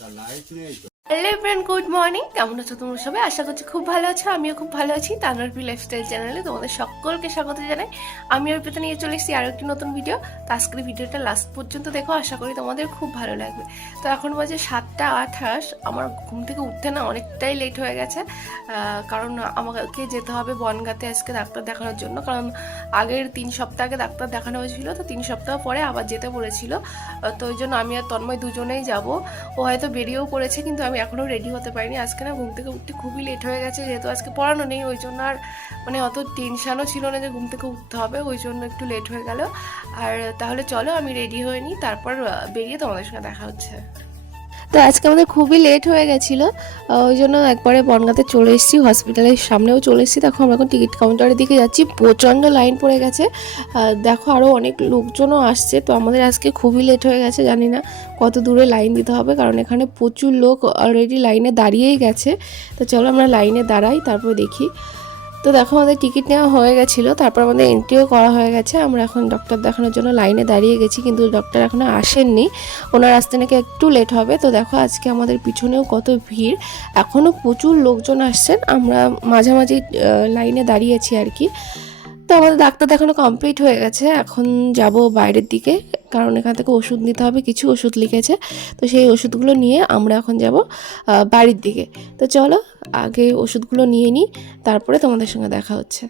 자, 라이트웨이트. Hello friend good morning কেমন আছো তোমরা সবাই? আশা করছি খুব ভালো আছো আমিও খুব ভালো আছি। তানোরপি লাইফস্টাইল চ্যানেলে তোমাদের সকলকে স্বাগত জানাই। আমি অর্পিতা নিয়ে চলে এসেছি আরও একটি নতুন ভিডিও তো আজকের ভিডিওটা লাস্ট পর্যন্ত দেখো আশা করি তোমাদের খুব ভালো লাগবে। তো এখন বাজে সাতটা আঠাশ। আমার ঘুম থেকে উঠতে না অনেকটাই লেট হয়ে গেছে। কারণ আমাকে যেতে হবে বনগাতে আজকে ডাক্তার দেখানোর জন্য। কারণ আগের তিন সপ্তাহ আগে ডাক্তার দেখানো হয়েছিল তো তিন সপ্তাহ পরে আবার যেতে আহ, তো ওই জন্য আমি আর তন্ময় দুজনেই যাব। ও হয়তো বেরিয়েও পড়েছে কিন্তু আমি এখনও রেডি হতে পারিনি। আজকে না ঘুম থেকে উঠতে খুবই লেট হয়ে গেছে, যেহেতু আজকে পড়ানো নেই, ওই জন্য আর মানে অত টেনশানও ছিল না যে ঘুম থেকে উঠতে হবে, ওই জন্য একটু লেট হয়ে গেল। আর তাহলে চলো, আমি রেডি হয়ে নিই, তারপর বেরিয়ে তোমাদের সঙ্গে দেখা হচ্ছে। তো আজকে আমাদের খুবই লেট হয়ে গেছিল ওই জন্য একবারে বনগাতে চলে এসেছি হসপিটালের সামনেও চলে এসেছি। দেখো আমরা এখন টিকিট কাউন্টারের দিকে যাচ্ছি, প্রচণ্ড লাইন পড়ে গেছে। দেখো আরও অনেক লোকজনও আসছে, তো আমাদের আজকে খুবই লেট হয়ে গেছে, জানি না কত দূরে লাইন দিতে হবে, কারণ এখানে প্রচুর লোক অলরেডি লাইনে দাঁড়িয়েই গেছে। তো চলো আমরা লাইনে দাঁড়াই, তারপর দেখি। তো দেখো আমাদের টিকিট নেওয়া হয়ে গেছিল, তারপর আমাদের এন্ট্রিও করা হয়ে গেছে। আমরা এখন ডক্টর দেখানোর জন্য লাইনে দাঁড়িয়ে গেছি, কিন্তু ডক্টর এখনও আসেননি। ওনার আসতে নাকি একটু লেট হবে। তো দেখো আজকে আমাদের পিছনেও কত ভিড়। এখনও প্রচুর লোকজন আসছেন। আমরা মাঝামাঝি লাইনে দাঁড়িয়েছি আর কি। তো আমাদের ডাক্তার দেখানো কমপ্লিট হয়ে গেছে। এখন যাব বাইরের দিকে। কারণ এখান থেকে ওষুধ নিতে হবে, কিছু ওষুধ লিখেছে। তো সেই ওষুধগুলো নিয়ে আমরা এখন যাব বাড়ির দিকে। তো চলো, আগে ওষুধগুলো নিয়ে নিই, তারপরে তোমাদের সঙ্গে দেখা হচ্ছে।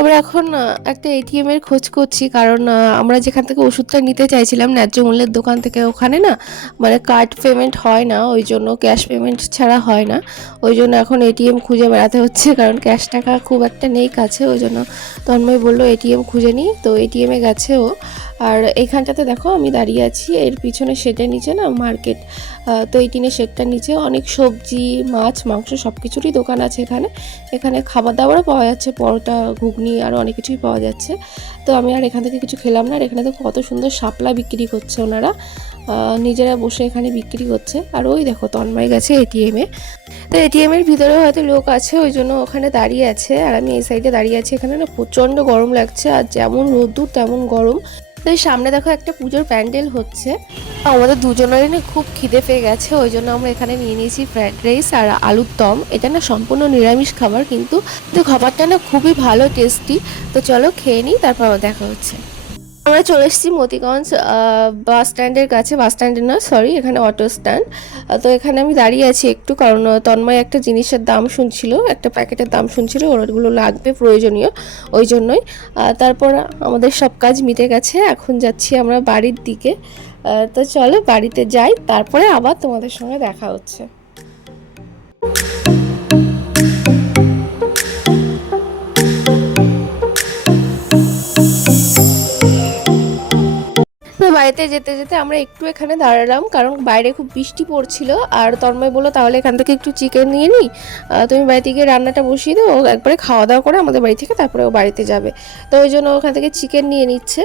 আমরা এখন একটা এটিএম এর খোঁজ করছি। কারণ আমরা যেখান থেকে ওষুধটা নিতে চাইছিলাম, ন্যায্য মূল্যের দোকান থেকে ওখানে না মানে কার্ড পেমেন্ট হয় না, ওই জন্য ক্যাশ পেমেন্ট ছাড়া হয় না। ওই জন্য এখন এটিএম খুঁজে বেড়াতে হচ্ছে, কারণ ক্যাশ টাকা খুব একটা নেই কাছে। ওই জন্য তন্ময় বলল এটিএম খুঁজে নিই। তো এটিএমে গেছে ও। আর এইখানটাতে দেখো আমি দাঁড়িয়ে আছি, এর পিছনে শেডের নিচে না মার্কেট তো এই টিনের শেডটার নিচে অনেক সবজি, মাছ, মাংস সব কিছুরই দোকান আছে এখানে। এখানে খাবার দাবারও পাওয়া যাচ্ছে, পরোটা, ঘুগনি আরও অনেক কিছুই পাওয়া যাচ্ছে। তো আমি আর এখান থেকে কিছু খেলাম না আর এখানে তো কত সুন্দর শাপলা বিক্রি করছে ওনারা। নিজেরা বসে এখানে বিক্রি করছে। আর ওই দেখো তন্ময় গেছে এটিএমে তো এটিএমের ভিতরে হয়তো লোক আছে, ওই জন্য ওখানে দাঁড়িয়ে আছে। আর আমি এই সাইডে দাঁড়িয়ে আছি, এখানে না প্রচণ্ড গরম লাগছে, আর যেমন রোদ্দুর তেমন গরম। তো এই সামনে দেখো একটা পুজোর প্যান্ডেল হচ্ছে। আমাদের দুজনেরই না খুব খিদে পেয়ে গেছে, ওই জন্য আমরা এখানে নিয়ে নিয়েছি ফ্রায়েড রাইস আর আলুর দম। এটা না সম্পূর্ণ নিরামিষ খাবার, কিন্তু খাবারটা না খুবই ভালো, টেস্টি। তো চলো খেয়ে নিই, তারপর দেখা হচ্ছে। আমরা চলে এসেছি মতিগঞ্জ বাস স্ট্যান্ডের কাছে। বাস স্ট্যান্ডে না সরি এখানে অটো স্ট্যান্ড তো এখানে আমি দাঁড়িয়ে আছি একটু, কারণ তন্ময় একটা জিনিসের দাম শুনছিল, একটা প্যাকেটের দাম শুনছিল ওর ওগুলো লাগবে, প্রয়োজনীয়, ওই জন্যই। তারপর আমাদের সব কাজ মিটে গেছে, এখন যাচ্ছি আমরা বাড়ির দিকে। তো চলো, বাড়িতে যাই, তারপরে আবার তোমাদের সঙ্গে দেখা হচ্ছে। বাড়িতে যেতে যেতে আমরা একটু এখানে দাঁড়ালাম, কারণ বাইরে খুব বৃষ্টি পড়ছিল। আর তন্ময় বলল, তাহলে এখান থেকে একটু চিকেন নিয়ে নিই তুমি বাড়িতে গিয়ে রান্নাটা বসিয়ে ও একবারে খাওয়া দাওয়া করে আমাদের বাড়ি থেকে তারপরে ও বাড়িতে যাবে। তো ওই জন্য ওখান থেকে চিকেন নিয়ে নিচ্ছে।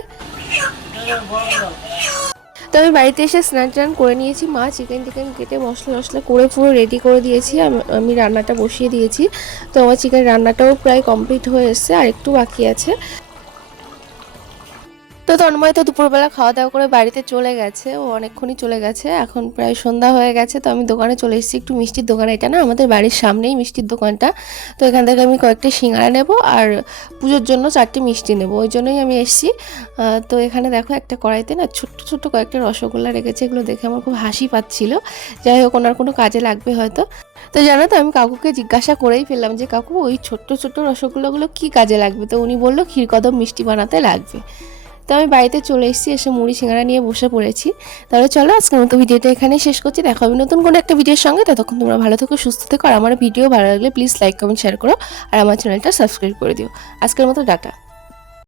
তো আমি বাড়িতে এসে স্নান টান করে নিয়েছি, মা চিকেন টিকেন কেটে মশলা মশলা করে পুরো রেডি করে দিয়েছি, আমি রান্নাটা বসিয়ে দিয়েছি। তো আমার চিকেন রান্নাটাও প্রায় কমপ্লিট হয়ে এসছে, আর একটু বাকি আছে। তো তন্ময় তো দুপুরবেলা খাওয়া দাওয়া করে বাড়িতে চলে গেছে। ও অনেকক্ষণই চলে গেছে। এখন প্রায় সন্ধ্যা হয়ে গেছে। তো আমি দোকানে চলে এসেছি একটু মিষ্টির দোকান। এটা না আমাদের বাড়ির সামনেই মিষ্টির দোকানটা। তো এখান থেকে আমি কয়েকটা সিঙ্গারা নেব আর পুজোর জন্য চারটে মিষ্টি নেব। ওই জন্যই আমি এসেছি। তো এখানে দেখো একটা কড়াইতে না ছোট্ট ছোট্ট কয়েকটা রসগোল্লা রেখেছে। এগুলো দেখে আমার খুব হাসি পাচ্ছিল। যাই হোক, ওনার কোনো কাজে লাগবে হয়তো। তো জানো তো, আমি কাকুকে জিজ্ঞাসা করেই ফেললাম যে, কাকু, ওই ছোট্ট ছোট্ট রসগোল্লাগুলো কি কাজে লাগবে? তো উনি বলল, ক্ষীরকদম মিষ্টি বানাতে লাগবে। তো আমি বাড়িতে চলে এসেছি, এসে মুড়ি, সিঙ্গারা নিয়ে বসে পড়েছি। তাহলে চলো আজকের মতো ভিডিওটা এখানেই শেষ করছি। দেখো আমি নতুন কোনো একটা ভিডিওর সঙ্গে। ততক্ষণ তোমরা ভালো থেকো, সুস্থ থেকো। আর আমার ভিডিও ভালো লাগলে প্লিজ লাইক, কমেন্ট, শেয়ার করো। আর আমার চ্যানেলটা সাবস্ক্রাইব করে দিও। আজকের মতো ডাটা